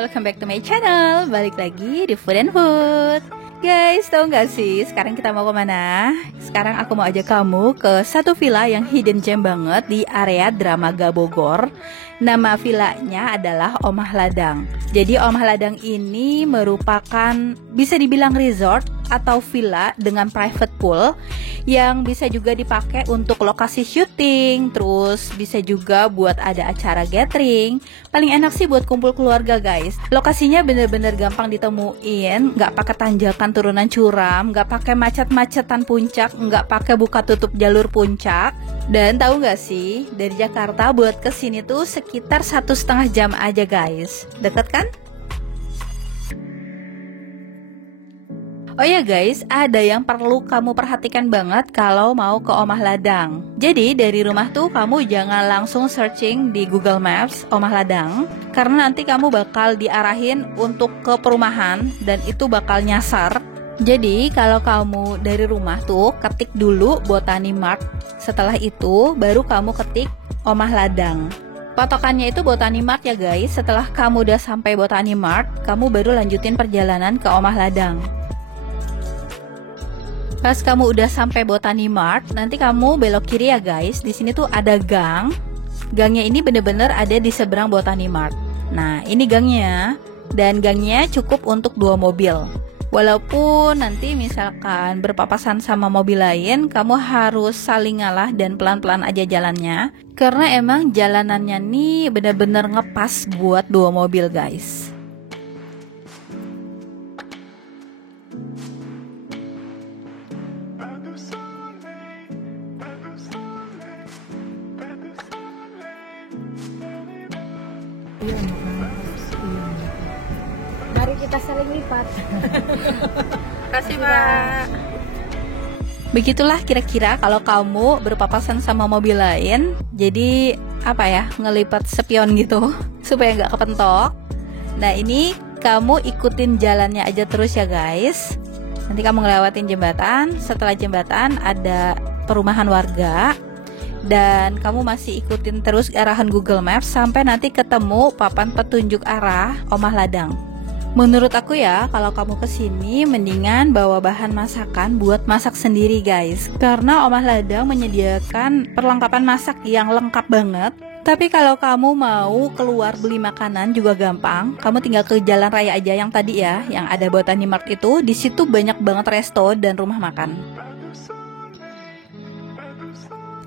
welcome back to my channel. Balik lagi di Food and Food. Guys, tau gak sih sekarang kita mau kemana? Sekarang aku mau ajak kamu ke satu villa yang hidden gem banget di area Dramaga Bogor. Nama villanya adalah Omah Ladang. Jadi Omah Ladang ini merupakan bisa dibilang resort atau villa dengan private pool yang bisa juga dipakai untuk lokasi syuting, terus bisa juga buat ada acara gathering. Paling enak sih buat kumpul keluarga guys. Lokasinya bener-bener gampang ditemuin, nggak pakai tanjakan turunan curam, nggak pakai macet-macetan puncak, nggak pakai buka tutup jalur puncak. Dan tahu nggak sih, dari Jakarta buat kesini tuh sekitar 1,5 jam aja guys. Deket kan? Oh ya guys, ada yang perlu kamu perhatikan banget kalau mau ke Omah Ladang. Jadi dari rumah tuh kamu jangan langsung searching di Google Maps Omah Ladang, karena nanti kamu bakal diarahin untuk ke perumahan dan itu bakal nyasar. Jadi kalau kamu dari rumah tuh ketik dulu Botani Mart, setelah itu baru kamu ketik Omah Ladang. Patokannya itu Botani Mart ya guys. Setelah kamu udah sampai Botani Mart, kamu baru lanjutin perjalanan ke Omah Ladang. Pas kamu udah sampai Botani Mart, nanti kamu belok kiri ya guys. Di sini tuh ada gang. Gangnya ini bener-bener ada di seberang Botani Mart. Nah, ini gangnya. Dan gangnya cukup untuk 2 mobil. Walaupun nanti misalkan berpapasan sama mobil lain, kamu harus saling ngalah dan pelan-pelan aja jalannya. Karena emang jalanannya nih bener-bener ngepas buat 2 mobil guys. Mari kita saling lipat. Kasih Pak. Begitulah kira-kira kalau kamu berpapasan sama mobil lain. Jadi apa ya, ngelipat spion gitu supaya nggak kepentok. Nah ini kamu ikutin jalannya aja terus ya guys. Nanti kamu ngelewatin jembatan. Setelah jembatan ada perumahan warga. Dan kamu masih ikutin terus arahan Google Maps sampai nanti ketemu papan petunjuk arah Omah Ladang. Menurut aku ya, kalau kamu kesini mendingan bawa bahan masakan buat masak sendiri guys. Karena Omah Ladang menyediakan perlengkapan masak yang lengkap banget. Tapi kalau kamu mau keluar beli makanan juga gampang. Kamu tinggal ke jalan raya aja yang tadi ya, yang ada Botani Mart itu. Di situ banyak banget resto dan rumah makan.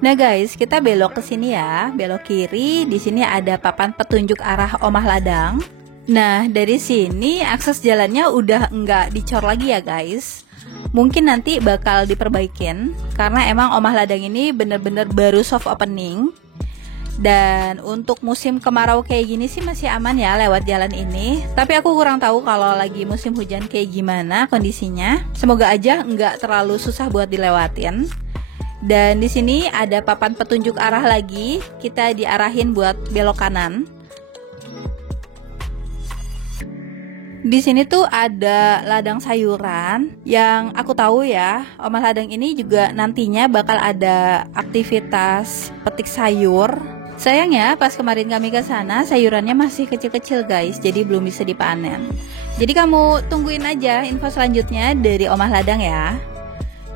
Nah guys, kita belok ke sini ya, belok kiri. Di sini ada papan petunjuk arah Omah Ladang. Nah, dari sini akses jalannya udah nggak dicor lagi ya guys. Mungkin nanti bakal diperbaikin karena emang Omah Ladang ini bener-bener baru soft opening. Dan untuk musim kemarau kayak gini sih masih aman ya lewat jalan ini. Tapi aku kurang tahu kalau lagi musim hujan kayak gimana kondisinya. Semoga aja nggak terlalu susah buat dilewatin. Dan di sini ada papan petunjuk arah lagi. Kita diarahin buat belok kanan. Di sini tuh ada ladang sayuran yang aku tahu ya. Omah Ladang ini juga nantinya bakal ada aktivitas petik sayur. Sayangnya pas kemarin kami ke sana sayurannya masih kecil-kecil guys, jadi belum bisa dipanen. Jadi kamu tungguin aja info selanjutnya dari Omah Ladang ya.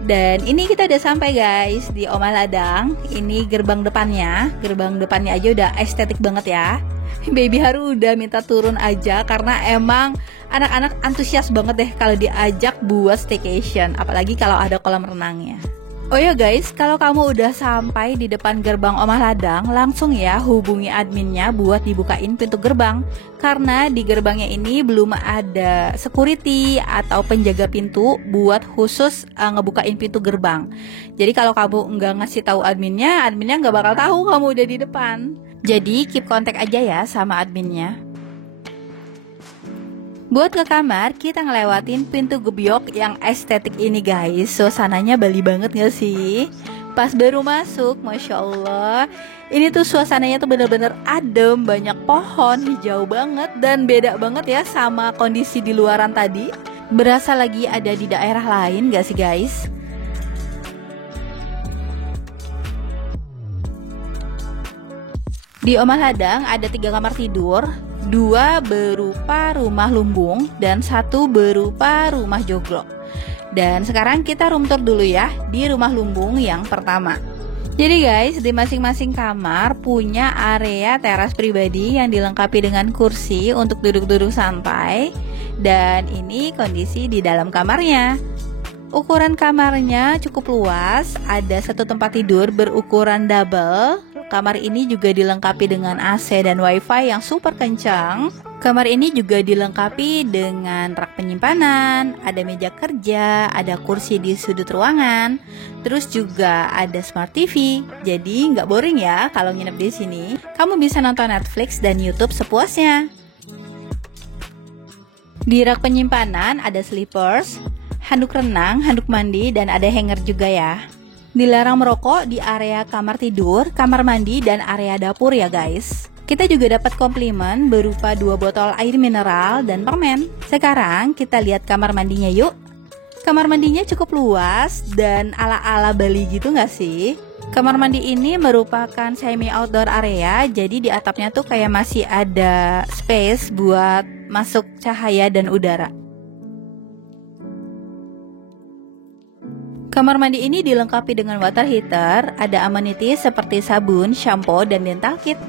Dan ini kita udah sampai guys di Omah Ladang. Ini gerbang depannya. Gerbang depannya aja udah estetik banget ya. Baby Haru udah minta turun aja karena emang anak-anak antusias banget deh kalau diajak buat staycation, apalagi kalau ada kolam renangnya. Oh ya guys, kalau kamu udah sampai di depan gerbang Omah Ladang, langsung ya hubungi adminnya buat dibukain pintu gerbang. Karena di gerbangnya ini belum ada security atau penjaga pintu buat khusus ngebukain pintu gerbang. Jadi kalau kamu nggak ngasih tahu adminnya nggak bakal tahu kamu udah di depan. Jadi keep kontak aja ya sama adminnya. Buat ke kamar, kita ngelewatin pintu gebyok yang estetik ini guys. Suasananya Bali banget gak sih? Pas baru masuk, Masya Allah, ini tuh suasananya tuh bener-bener adem. Banyak pohon, hijau banget. Dan beda banget ya sama kondisi di luaran tadi. Berasa lagi ada di daerah lain gak sih guys? Di Omah Ladang ada 3 kamar tidur. 2 berupa rumah lumbung, dan 1 berupa rumah joglo. Dan sekarang kita room tour dulu ya di rumah lumbung yang pertama. Jadi guys, di masing-masing kamar punya area teras pribadi yang dilengkapi dengan kursi untuk duduk-duduk santai. Dan ini kondisi di dalam kamarnya. Ukuran kamarnya cukup luas, ada 1 tempat tidur berukuran double. Kamar ini juga dilengkapi dengan AC dan WiFi yang super kencang. Kamar ini juga dilengkapi dengan rak penyimpanan, ada meja kerja, ada kursi di sudut ruangan, terus juga ada smart TV. Jadi nggak boring ya kalau nginep di sini. Kamu bisa nonton Netflix dan YouTube sepuasnya. Di rak penyimpanan ada slippers, handuk renang, handuk mandi, dan ada hanger juga ya. Dilarang merokok di area kamar tidur, kamar mandi, dan area dapur ya guys. Kita juga dapat komplimen berupa 2 botol air mineral dan permen. Sekarang kita lihat kamar mandinya yuk. Kamar mandinya cukup luas dan ala-ala Bali gitu nggak sih? Kamar mandi ini merupakan semi outdoor area, jadi di atapnya tuh kayak masih ada space buat masuk cahaya dan udara. Kamar mandi ini dilengkapi dengan water heater, ada amenities seperti sabun, shampoo, dan dental kit.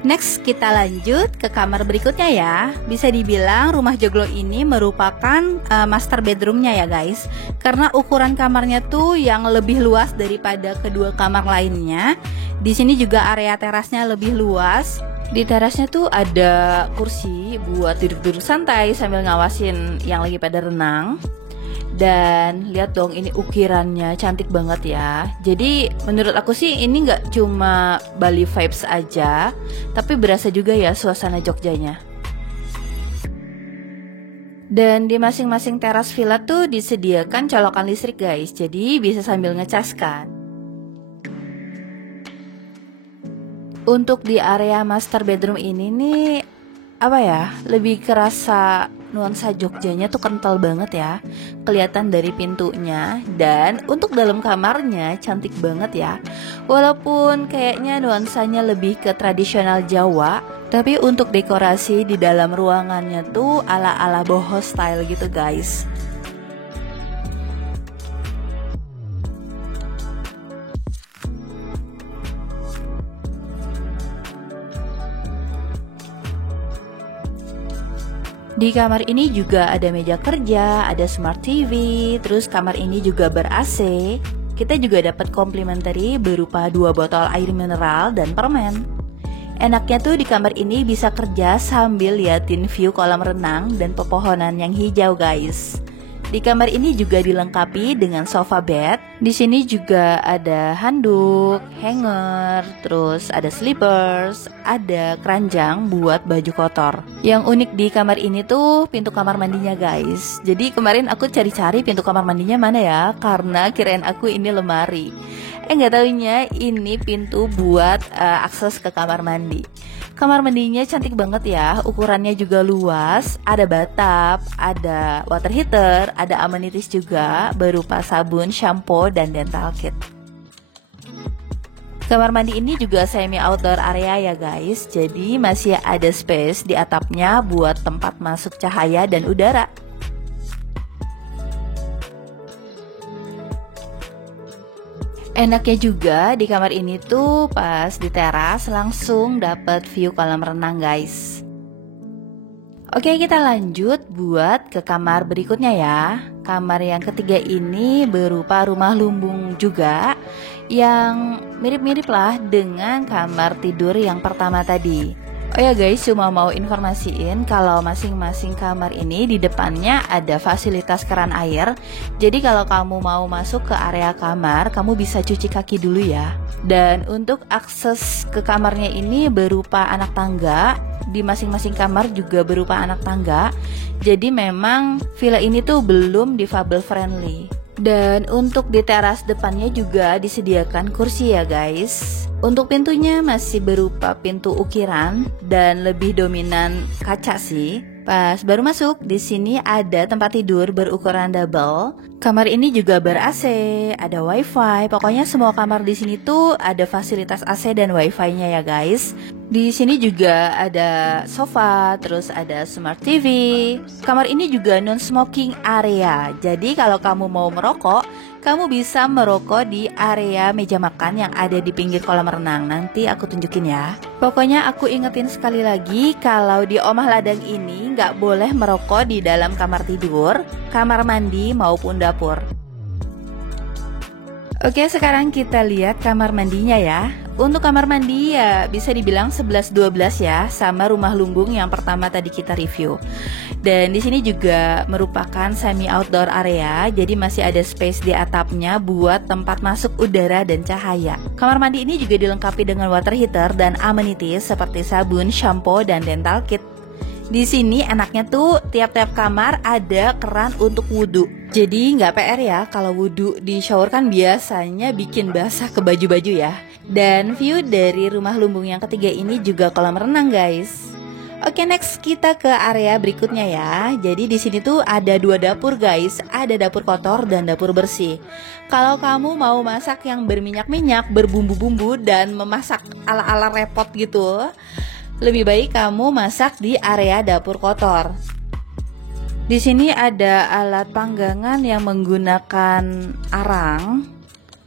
Next, kita lanjut ke kamar berikutnya ya. Bisa dibilang rumah joglo ini merupakan master bedroomnya ya guys. Karena ukuran kamarnya tuh yang lebih luas daripada kedua kamar lainnya. Di sini juga area terasnya lebih luas. Di terasnya tuh ada kursi buat duduk-duduk santai sambil ngawasin yang lagi pada renang. Dan lihat dong, ini ukirannya cantik banget ya. Jadi menurut aku sih ini nggak cuma Bali vibes aja, tapi berasa juga ya suasana Jogjanya. Dan di masing-masing teras villa tuh disediakan colokan listrik guys, jadi bisa sambil ngecaskan. Untuk di area master bedroom ini nih, apa ya, lebih kerasa nuansa Jogjanya tuh kental banget ya, kelihatan dari pintunya. Dan untuk dalam kamarnya cantik banget ya. Walaupun kayaknya nuansanya lebih ke tradisional Jawa, tapi untuk dekorasi di dalam ruangannya tuh ala-ala boho style gitu guys. Di kamar ini juga ada meja kerja, ada smart TV, terus kamar ini juga ber-AC. Kita juga dapat complimentary berupa 2 botol air mineral dan permen. Enaknya tuh di kamar ini bisa kerja sambil liatin view kolam renang dan pepohonan yang hijau guys. Di kamar ini juga dilengkapi dengan sofa bed. Di sini juga ada handuk, hanger, terus ada slippers, ada keranjang buat baju kotor. Yang unik di kamar ini tuh pintu kamar mandinya guys. Jadi kemarin aku cari-cari pintu kamar mandinya mana ya, karena kirain aku ini lemari. Nggak taunya ini pintu buat akses ke kamar mandi. Kamar mandinya cantik banget ya, ukurannya juga luas, ada bathtub, ada water heater, ada amenities juga berupa sabun, shampoo, dan dental kit. Kamar mandi ini juga semi outdoor area ya guys, jadi masih ada space di atapnya buat tempat masuk cahaya dan udara. Enaknya juga di kamar ini tuh pas di teras langsung dapat view kolam renang guys. Oke, kita lanjut buat ke kamar berikutnya ya. Kamar yang ketiga ini berupa rumah lumbung juga, yang mirip-mirip lah dengan kamar tidur yang pertama tadi. Oh ya guys, cuma mau informasiin kalau masing-masing kamar ini di depannya ada fasilitas keran air. Jadi kalau kamu mau masuk ke area kamar, kamu bisa cuci kaki dulu ya. Dan untuk akses ke kamarnya ini berupa anak tangga. Di masing-masing kamar juga berupa anak tangga. Jadi memang villa ini tuh belum difabel friendly. Dan untuk di teras depannya juga disediakan kursi ya guys. Untuk pintunya masih berupa pintu ukiran dan lebih dominan kaca sih. Pas baru masuk, di sini ada tempat tidur berukuran double. Kamar ini juga ber-AC, ada WiFi. Pokoknya semua kamar di sini tuh ada fasilitas AC dan WiFi-nya ya guys. Di sini juga ada sofa, terus ada smart TV. Kamar ini juga non-smoking area. Jadi kalau kamu mau merokok, kamu bisa merokok di area meja makan yang ada di pinggir kolam renang. Nanti aku tunjukin ya. Pokoknya aku ingetin sekali lagi, kalau di Omah Ladang ini nggak boleh merokok di dalam kamar tidur, kamar mandi maupun dapur. Oke, sekarang kita lihat kamar mandinya ya. Untuk kamar mandi ya bisa dibilang 11-12 ya, sama rumah lumbung yang pertama tadi kita review. Dan di sini juga merupakan semi outdoor area, jadi masih ada space di atapnya buat tempat masuk udara dan cahaya. Kamar mandi ini juga dilengkapi dengan water heater dan amenities seperti sabun, shampoo, dan dental kit. Di sini enaknya tuh tiap-tiap kamar ada keran untuk wudhu. Jadi nggak PR ya kalau wudhu di shower kan biasanya bikin basah ke baju-baju ya. Dan view dari rumah lumbung yang ketiga ini juga kolam renang guys. Oke, next kita ke area berikutnya ya. Jadi di sini tuh ada 2 dapur guys. Ada dapur kotor dan dapur bersih. Kalau kamu mau masak yang berminyak-minyak, berbumbu-bumbu dan memasak ala-ala repot gitu, lebih baik kamu masak di area dapur kotor. Di sini ada alat panggangan yang menggunakan arang,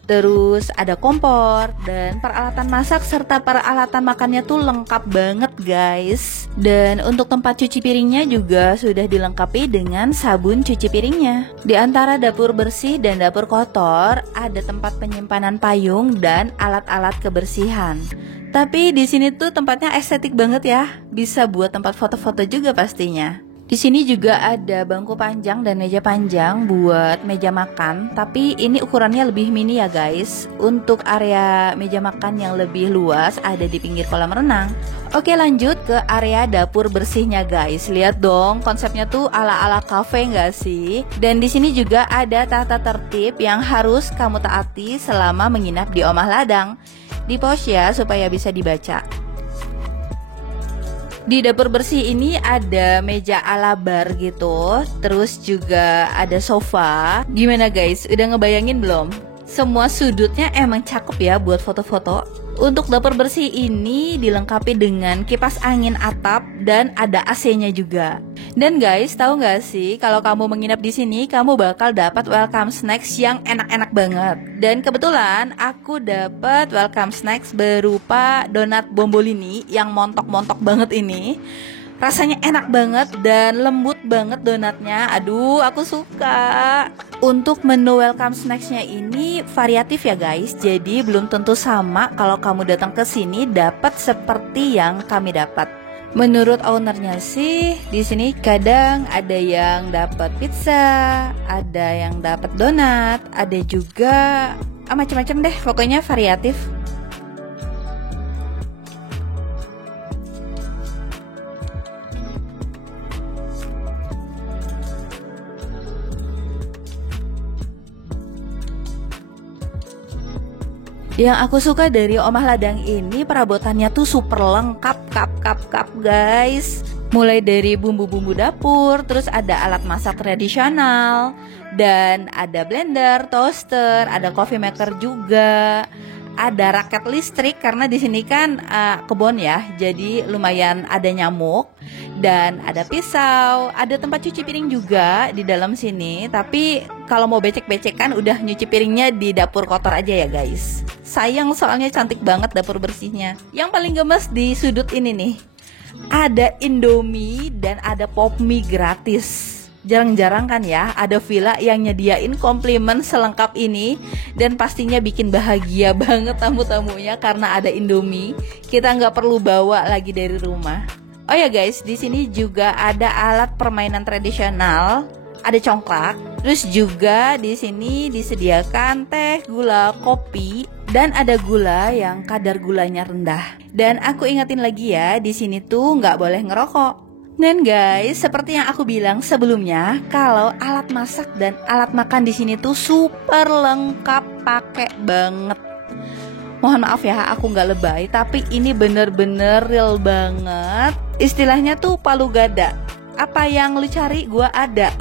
terus ada kompor dan peralatan masak serta peralatan makannya tuh lengkap banget guys. Dan untuk tempat cuci piringnya juga sudah dilengkapi dengan sabun cuci piringnya. Di antara dapur bersih dan dapur kotor ada tempat penyimpanan payung dan alat-alat kebersihan. Tapi di sini tuh tempatnya estetik banget ya. Bisa buat tempat foto-foto juga pastinya. Di sini juga ada bangku panjang dan meja panjang buat meja makan. Tapi ini ukurannya lebih mini ya guys. Untuk area meja makan yang lebih luas ada di pinggir kolam renang. Oke, lanjut ke area dapur bersihnya guys. Lihat dong, konsepnya tuh ala-ala cafe nggak sih? Dan di sini juga ada tata tertib yang harus kamu taati selama menginap di Omah Ladang. Di pause ya supaya bisa dibaca. Di dapur bersih ini ada meja ala bar gitu. Terus juga ada sofa. Gimana guys, udah ngebayangin belum? Semua sudutnya emang cakep ya buat foto-foto. Untuk dapur bersih ini dilengkapi dengan kipas angin atap dan ada AC-nya juga. Dan guys, tahu nggak sih kalau kamu menginap di sini, kamu bakal dapat welcome snacks yang enak-enak banget. Dan kebetulan aku dapat welcome snacks berupa donat bombolini yang montok-montok banget ini. Rasanya enak banget dan lembut banget donatnya. Aduh, aku suka. Untuk menu welcome snacksnya ini variatif ya guys. Jadi belum tentu sama kalau kamu datang ke sini dapat seperti yang kami dapat. Menurut ownernya sih, di sini kadang ada yang dapat pizza, ada yang dapat donat, ada juga macam-macam deh. Pokoknya variatif. Yang aku suka dari Omah Ladang ini perabotannya tuh super lengkap guys. Mulai dari bumbu-bumbu dapur, terus ada alat masak tradisional, dan ada blender, toaster, ada coffee maker juga. Ada raket listrik karena di sini kan kebun ya, jadi lumayan ada nyamuk. Dan ada pisau, ada tempat cuci piring juga di dalam sini. Tapi kalau mau becek-becek kan udah nyuci piringnya di dapur kotor aja ya guys. Sayang soalnya cantik banget dapur bersihnya. Yang paling gemes di sudut ini nih, ada Indomie dan ada pop mie gratis. Jarang-jarang kan ya ada villa yang nyediain komplimen selengkap ini. Dan pastinya bikin bahagia banget tamu-tamunya karena ada Indomie. Kita nggak perlu bawa lagi dari rumah. Oh ya guys, di sini juga ada alat permainan tradisional, ada congklak. Terus juga di sini disediakan teh, gula, kopi, dan ada gula yang kadar gulanya rendah. Dan aku ingetin lagi ya, di sini tuh nggak boleh ngerokok. Dan guys, seperti yang aku bilang sebelumnya, kalau alat masak dan alat makan di sini tuh super lengkap, pakai banget. Mohon maaf ya, aku nggak lebay, tapi ini bener-bener real banget. Istilahnya tuh palu gada. Apa yang lu cari, gua ada.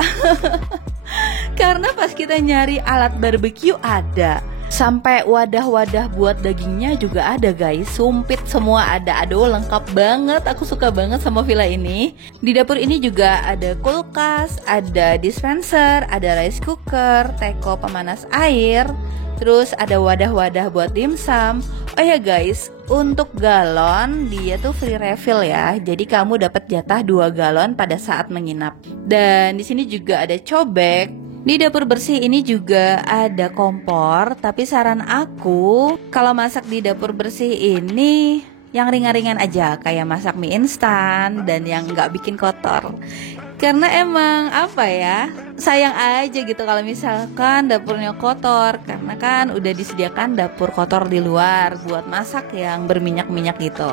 Karena pas kita nyari alat barbeque ada, Sampai wadah-wadah buat dagingnya juga ada guys, sumpit semua ada. Aduh lengkap banget, aku suka banget sama villa ini. Di dapur ini juga ada kulkas, ada dispenser, ada rice cooker, teko pemanas air, terus ada wadah-wadah buat dimsum. Oh ya guys, untuk galon dia tuh free refill ya. Jadi kamu dapat jatah 2 galon pada saat menginap. Dan di sini juga ada cobek. Di dapur bersih ini juga ada kompor, tapi saran aku kalau masak di dapur bersih ini yang ringan-ringan aja, kayak masak mie instan dan yang nggak bikin kotor. Karena emang apa ya, sayang aja gitu kalau misalkan dapurnya kotor, karena kan udah disediakan dapur kotor di luar buat masak yang berminyak-minyak gitu.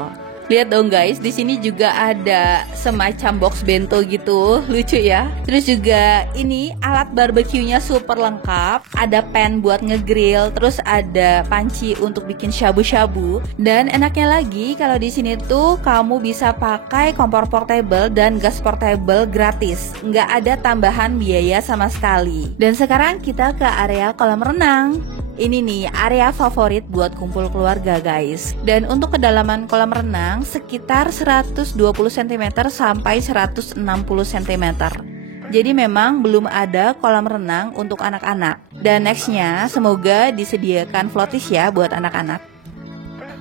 Lihat dong guys, di sini juga ada semacam box bento gitu, lucu ya. Terus juga ini alat barbeque-nya super lengkap, ada pan buat ngegrill, terus ada panci untuk bikin shabu-shabu. Dan enaknya lagi kalau di sini tuh kamu bisa pakai kompor portable dan gas portable gratis, nggak ada tambahan biaya sama sekali. Dan sekarang kita ke area kolam renang. Ini nih area favorit buat kumpul keluarga guys. Dan untuk kedalaman kolam renang sekitar 120 cm sampai 160 cm. Jadi memang belum ada kolam renang untuk anak-anak. Dan nextnya semoga disediakan floaties ya buat anak-anak.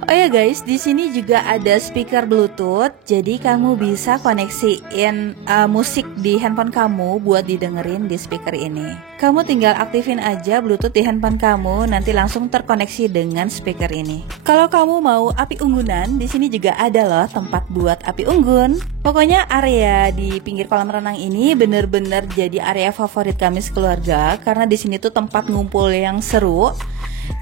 Oh ya guys, di sini juga ada speaker Bluetooth, jadi kamu bisa koneksiin musik di handphone kamu buat didengerin di speaker ini. Kamu tinggal aktifin aja Bluetooth di handphone kamu, nanti langsung terkoneksi dengan speaker ini. Kalau kamu mau api unggunan, di sini juga ada loh tempat buat api unggun. Pokoknya area di pinggir kolam renang ini bener-bener jadi area favorit kami sekeluarga, karena di sini tuh tempat ngumpul yang seru.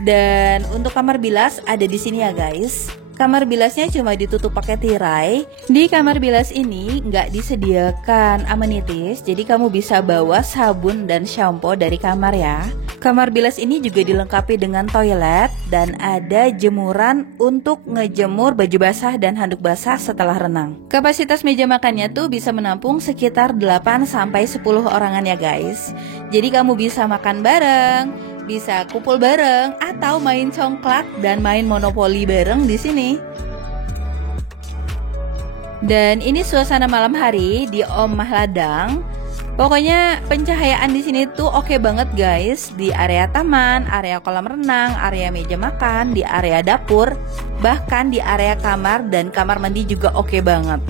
Dan untuk kamar bilas ada di sini ya guys. Kamar bilasnya cuma ditutup pakai tirai. Di kamar bilas ini nggak disediakan amenities, jadi kamu bisa bawa sabun dan shampoo dari kamar ya. Kamar bilas ini juga dilengkapi dengan toilet dan ada jemuran untuk ngejemur baju basah dan handuk basah setelah renang. Kapasitas meja makannya tuh bisa menampung sekitar 8-10 orangan ya guys. Jadi kamu bisa makan bareng, bisa kumpul bareng, atau main congklak dan main monopoli bareng di sini. Dan ini suasana malam hari di Omah Ladang. Pokoknya pencahayaan di sini tuh oke banget guys. Di area taman, area kolam renang, area meja makan, di area dapur, bahkan di area kamar dan kamar mandi juga oke banget.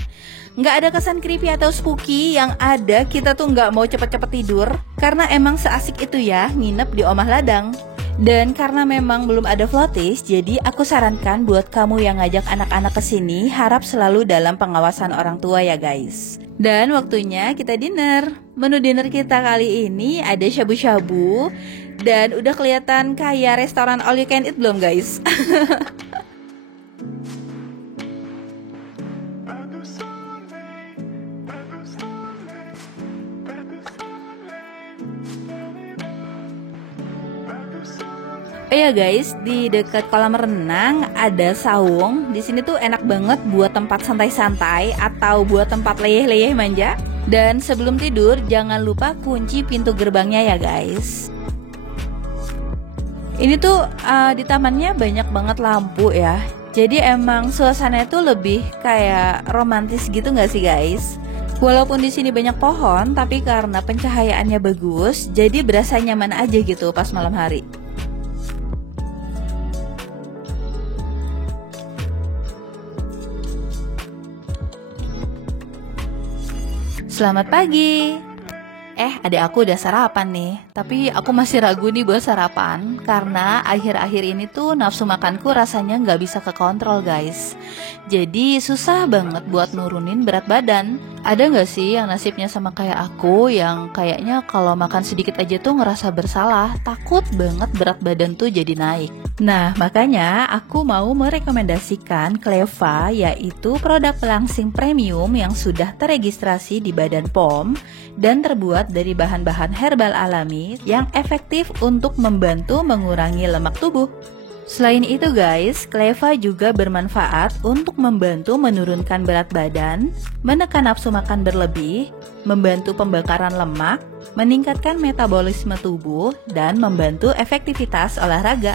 Nggak ada kesan creepy atau spooky, yang ada kita tuh nggak mau cepet-cepet tidur. Karena emang seasik itu ya nginep di Omah Ladang. Dan karena memang belum ada floaties, jadi aku sarankan buat kamu yang ngajak anak-anak ke sini harap selalu dalam pengawasan orang tua ya guys. Dan waktunya kita dinner. Menu dinner kita kali ini ada shabu-shabu. Dan udah kelihatan kayak restoran all you can eat belum guys? Oh ya guys, di dekat kolam renang ada saung. Di sini tuh enak banget buat tempat santai-santai atau buat tempat leyeh-leyeh manja. Dan sebelum tidur jangan lupa kunci pintu gerbangnya ya guys. Ini tuh di tamannya banyak banget lampu ya. Jadi emang suasananya tuh lebih kayak romantis gitu nggak sih guys? Walaupun di sini banyak pohon, tapi karena pencahayaannya bagus, jadi berasa nyaman aja gitu pas malam hari. Selamat pagi. Adik aku udah sarapan nih. Tapi aku masih ragu nih buat sarapan, karena akhir-akhir ini tuh nafsu makanku rasanya nggak bisa kekontrol guys. Jadi susah banget buat nurunin berat badan. Ada nggak sih yang nasibnya sama kayak aku, yang kayaknya kalau makan sedikit aja tuh ngerasa bersalah, takut banget berat badan tuh jadi naik. Nah makanya aku mau merekomendasikan Kleva, yaitu produk pelangsing premium yang sudah teregistrasi di Badan POM dan terbuat dari bahan-bahan herbal alami yang efektif untuk membantu mengurangi lemak tubuh. Selain itu guys, Kleva juga bermanfaat untuk membantu menurunkan berat badan, menekan nafsu makan berlebih, membantu pembakaran lemak, meningkatkan metabolisme tubuh, dan membantu efektivitas olahraga.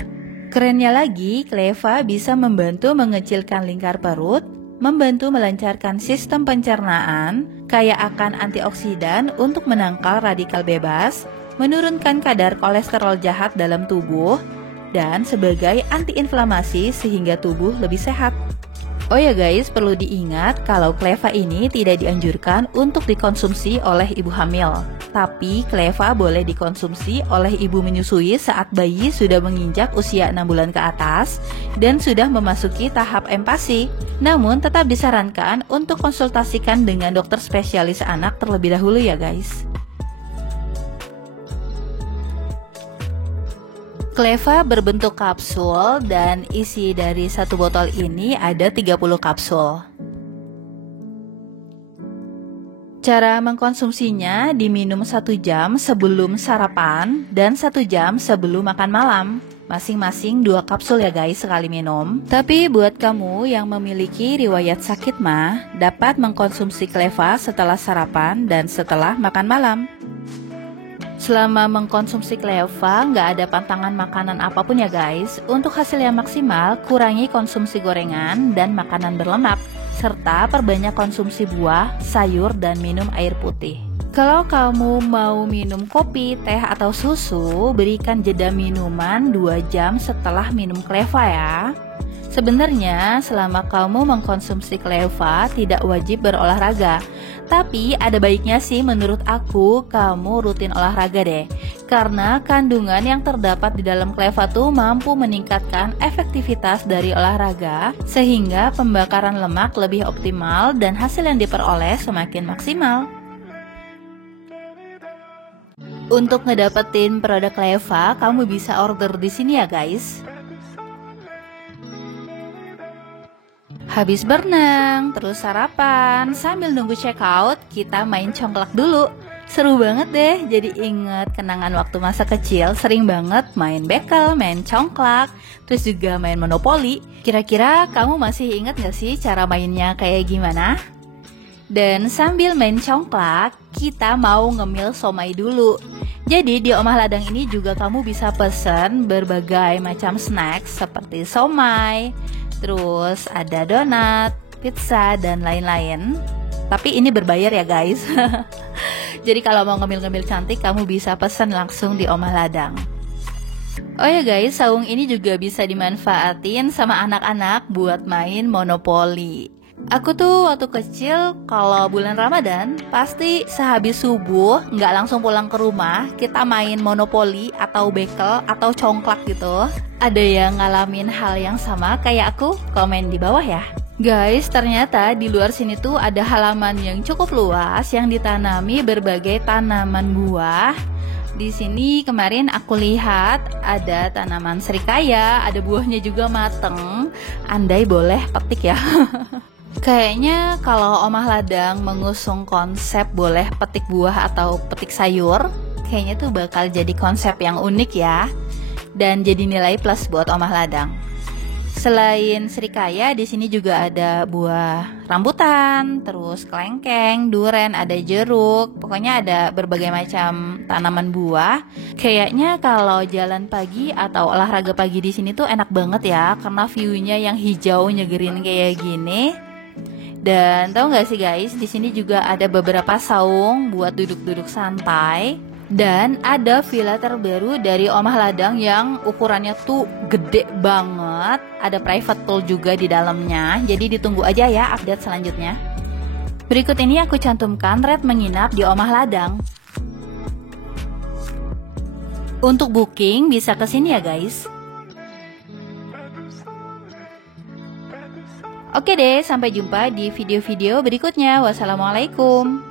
Kerennya lagi, Cleva bisa membantu mengecilkan lingkar perut, membantu melancarkan sistem pencernaan, kaya akan antioksidan untuk menangkal radikal bebas, menurunkan kadar kolesterol jahat dalam tubuh, dan sebagai antiinflamasi sehingga tubuh lebih sehat. Oh ya guys, perlu diingat kalau Cleva ini tidak dianjurkan untuk dikonsumsi oleh ibu hamil. Tapi Cleva boleh dikonsumsi oleh ibu menyusui saat bayi sudah menginjak usia 6 bulan ke atas dan sudah memasuki tahap empasi. Namun tetap disarankan untuk konsultasikan dengan dokter spesialis anak terlebih dahulu ya guys. Cleva berbentuk kapsul dan isi dari satu botol ini ada 30 kapsul. Cara mengkonsumsinya diminum 1 jam sebelum sarapan dan 1 jam sebelum makan malam. Masing-masing 2 kapsul ya guys sekali minum. Tapi buat kamu yang memiliki riwayat sakit mah, dapat mengkonsumsi Cleva setelah sarapan dan setelah makan malam. Selama mengkonsumsi Cleva, nggak ada pantangan makanan apapun ya guys. Untuk hasil yang maksimal, kurangi konsumsi gorengan dan makanan berlemak, serta perbanyak konsumsi buah, sayur, dan minum air putih. Kalau kamu mau minum kopi, teh, atau susu, berikan jeda minuman 2 jam setelah minum Cleva ya. Sebenarnya selama kamu mengkonsumsi Cleva tidak wajib berolahraga. Tapi ada baiknya sih menurut aku kamu rutin olahraga deh. Karena kandungan yang terdapat di dalam Cleva tuh mampu meningkatkan efektivitas dari olahraga sehingga pembakaran lemak lebih optimal dan hasil yang diperoleh semakin maksimal. Untuk ngedapetin produk Cleva, kamu bisa order di sini ya guys. Habis berenang, terus sarapan, sambil nunggu check out, kita main congklak dulu. Seru banget deh, jadi inget kenangan waktu masa kecil, sering banget main bekel, main congklak, terus juga main monopoli. Kira-kira kamu masih inget gak sih cara mainnya kayak gimana? Dan sambil main congklak, kita mau ngemil somai dulu. Jadi di Omah Ladang ini juga kamu bisa pesen berbagai macam snack seperti somai, terus ada donat, pizza, dan lain-lain. Tapi ini berbayar ya guys. Jadi kalau mau ngemil-ngemil cantik, kamu bisa pesan langsung di Omah Ladang. Oh ya guys, saung ini juga bisa dimanfaatin sama anak-anak buat main monopoli. Aku tuh waktu kecil kalau bulan Ramadan pasti sehabis subuh nggak langsung pulang ke rumah, kita main monopoli atau bekel atau congklak gitu. Ada yang ngalamin hal yang sama kayak aku? Komen di bawah ya. Guys, ternyata di luar sini tuh ada halaman yang cukup luas yang ditanami berbagai tanaman buah. Di sini kemarin aku lihat ada tanaman serikaya, ada buahnya juga mateng. Andai boleh petik ya. Kayaknya kalau Omah Ladang mengusung konsep boleh petik buah atau petik sayur, kayaknya tuh bakal jadi konsep yang unik ya. Dan jadi nilai plus buat Omah Ladang. Selain serikaya, di sini juga ada buah rambutan, terus kelengkeng, duren, ada jeruk, pokoknya ada berbagai macam tanaman buah. Kayaknya kalau jalan pagi atau olahraga pagi di sini tuh enak banget ya, karena view-nya yang hijau nyegerin kayak gini. Dan tahu nggak sih guys, di sini juga ada beberapa saung buat duduk-duduk santai. Dan ada villa terbaru dari Omah Ladang yang ukurannya tuh gede banget. Ada private pool juga di dalamnya. Jadi ditunggu aja ya update selanjutnya. Berikut ini aku cantumkan rate menginap di Omah Ladang. Untuk booking bisa kesini ya guys. Oke deh, sampai jumpa di video-video berikutnya. Wassalamualaikum.